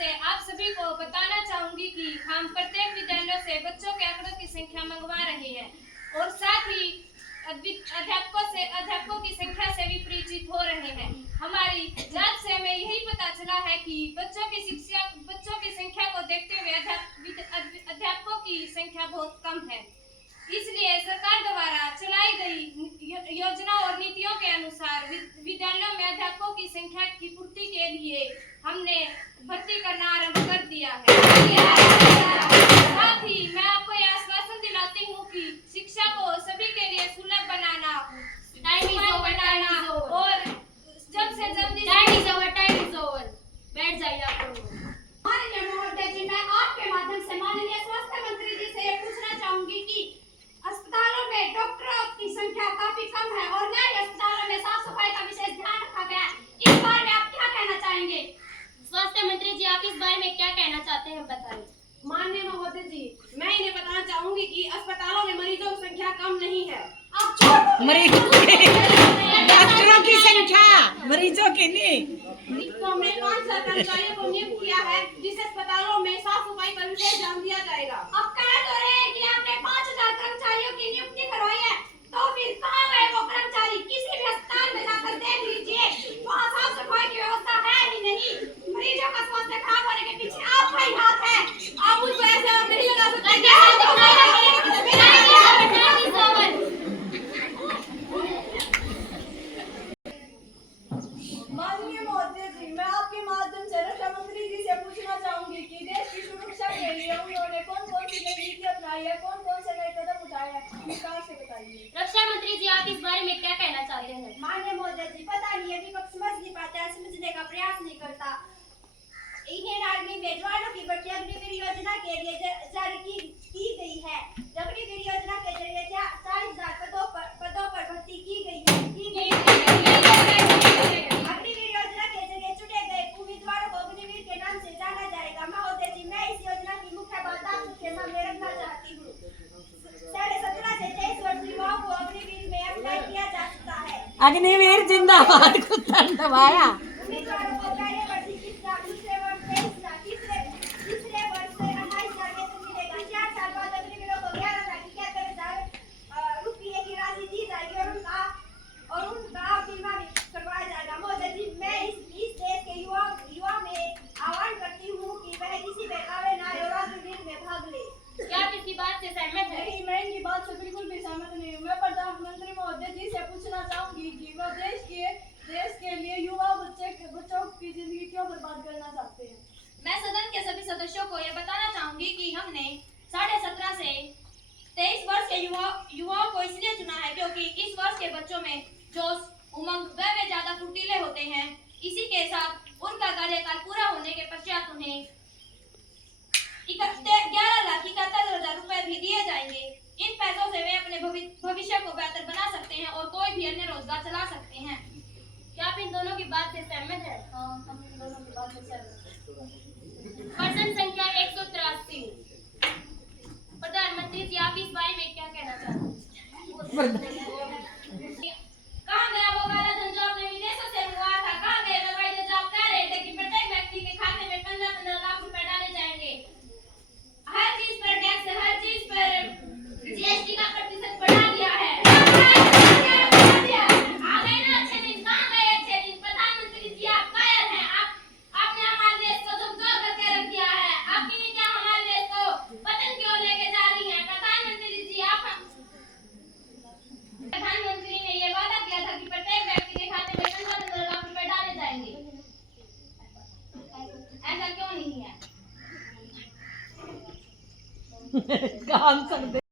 से आप सभी को बताना चाहूंगी कि हम प्रत्येक विद्यालयों से बच्चों के आंकड़ों की संख्या मंगवा रहे हैं और साथ ही अध्यापकों की संख्या से भी परिचित हो रहे हैं। हमारी जांच से हमें यही पता चला है कि बच्चों की संख्या को देखते हुए अध्यापकों की संख्या बहुत कम है। इसलिए सरकार द्वारा चलाई गई योजना और नीतियों के अनुसार विद्यालयों में अध्यापकों की संख्या की पूर्ति के लिए हमने भर्ती करना आरंभ कर दिया है। साथ ही मैं आपको यह आश्वासन दिलाती हूँ कि शिक्षा को सभी के लिए सुलभ बनाना और जल्द से जल्द बैठ जाइए आप लोग। माननीय महोदय जी, मैं आपके माध्यम से माननीय स्वास्थ्य मंत्री जी से ये पूछना चाहूंगी कि अस्पतालों में डॉक्टरों की संख्या काफी कम है और नए अस्पतालों में साफ सफाई का विशेष ध्यान रखा गया है। इस बारे में आप क्या कहना चाहेंगे? स्वास्थ्य मंत्री जी, आप इस बारे में क्या कहना चाहते हैं, बताइए। माननीय महोदय जी, मैं इन्हें बताना चाहूंगी कि अस्पतालों में मरीजों की संख्या कम नहीं है। आप डॉक्टरों की संख्या, मरीजों की नहीं। तो हमने 5,000 कर्मचारियों को नियुक्त किया है, जिससे अस्पतालों में साफ सफाई पर विशेष ध्यान दिया जाएगा। आप कह तो रहे हैं कि आपने 5,000 कर्मचारियों की नियुक्ति करवाई है, तो फिर कहाँ गए वो कर्मचारी? किसी भी अस्पताल में जाकर देख लीजिए, वहाँ साफ सफाई की व्यवस्था है ही नहीं। मरीजों का स्वास्थ्य खराब होने के पीछे आपका ही हाथ है। आप मुझ पर ऐसे नहीं लगा सकते। माननीय महोदय जी, मैं आपके माध्यम से रक्षा मंत्री जी से पूछना चाहूंगी कि देश की सुरक्षा के लिए उन्होंने कौन कौन सी नई नीति अपनाई है, कौन कौन से नए कदम उठाए हैं, विस्तार से बताइए। रक्षा मंत्री जी, आप इस बारे में क्या कहना चाहते हैं? माननीय महोदय जी, पता नहीं है विपक्ष समझ नहीं पाता है, समझने का प्रयास नहीं करता। इंडियन आर्मी में जवानों की भर्ती अग्निवीर योजना के लिए जारी की गई है। अग्निवीर योजना के जरिए 40,000 पदों पर भर्ती की गई है। अग्निवीर योजना के जरिए चुने गए उम्मीदवारों को अग्निवीर के नाम से जाना जाएगा। महोदय जी, मैं इस योजना की मुख्य बात आपके सामने रखना चाहती हूँ। 17.5 से 23 वर्ष युवाओं को अग्निवीर में अप्लाई किया जा सकता है। अग्निवीर जिंदाबाद को दबाया। उम्मीदवारों को पहले भर्ती 30 लाख, दूसरे वर्ष 23 लाख, तीसरे वर्ष से 28 लाख वेतन मिलेगा। 4 साल बाद अग्निवीरों को 11,71,000 रुपये की राशि दी जाएगी और उनका बीमा भी करवाया जाएगा। मोदी जी, मैं इस देश के युवा में आह्वान करती हूँ कि वह किसी बहकावे न आए और अग्निवीर में भाग ले। क्या आप इसकी बात से सहमत हैं? नहीं, मैं इनकी बात से बिल्कुल भी सहमत नहीं हूँ। मैं प्रधानमंत्री महोदय जी से पूछना चाहूंगी कि वो देश के लिए युवा बच्चों की जिंदगी क्यों बर्बाद करना चाहते हैं। मैं सदन के सभी सदस्यों को यह बताना चाहूंगी कि हमने 17.5 से 23 वर्ष के युवाओं को इसलिए चुना है क्योंकि इस वर्ष के बच्चों में जोश, उमंग वे ज्यादा फुर्तीले होते हैं। इसी के साथ उनका कार्यकाल पूरा होने के पश्चात उन्हें 11,71,000 रुपए भी दिए जाएंगे। इन पैसों से वे अपने भविष्य को बेहतर बना सकते हैं और कोई भी अन्य रोजगार चला सकते हैं। क्या आप इन दोनों की बात से सहमत हैं? हम इन दोनों की बात से सहमत हैं। पर्सन संख्या 183। प्रधानमंत्री जी, आप इस बारे में क्या कहना चाहते हैं? कहाँ गया वो काला धन जो अपने विदेशों से हुआ था? कहाँ गए वो वायदे जो आप कह रहे थे कि प्रत्येक व्यक्ति के खाते में 15-15 लाख रुपए डाले जाएंगे? हर चीज पर टैक्स, हर चीज पर जीएसटी का प्रतिशत बढ़ा दिया है। आ गए ना अच्छे दिन? कहाँ गए अच्छे दिन? प्रधानमंत्री जी, आप कायर हैं। आपने हमारे देश को झकझोर करके रख दिया है। आपकी नीतियां हमारे देश को पतन की ओर लेके जा रही हैं। प्रधानमंत्री जी, प्रधानमंत्री ने ये वादा किया था कि प्रत्येक व्यक्ति के खाते में 15-15 लाख रुपए डाले जाएंगे। ऐसा क्यों नहीं है? काम सकते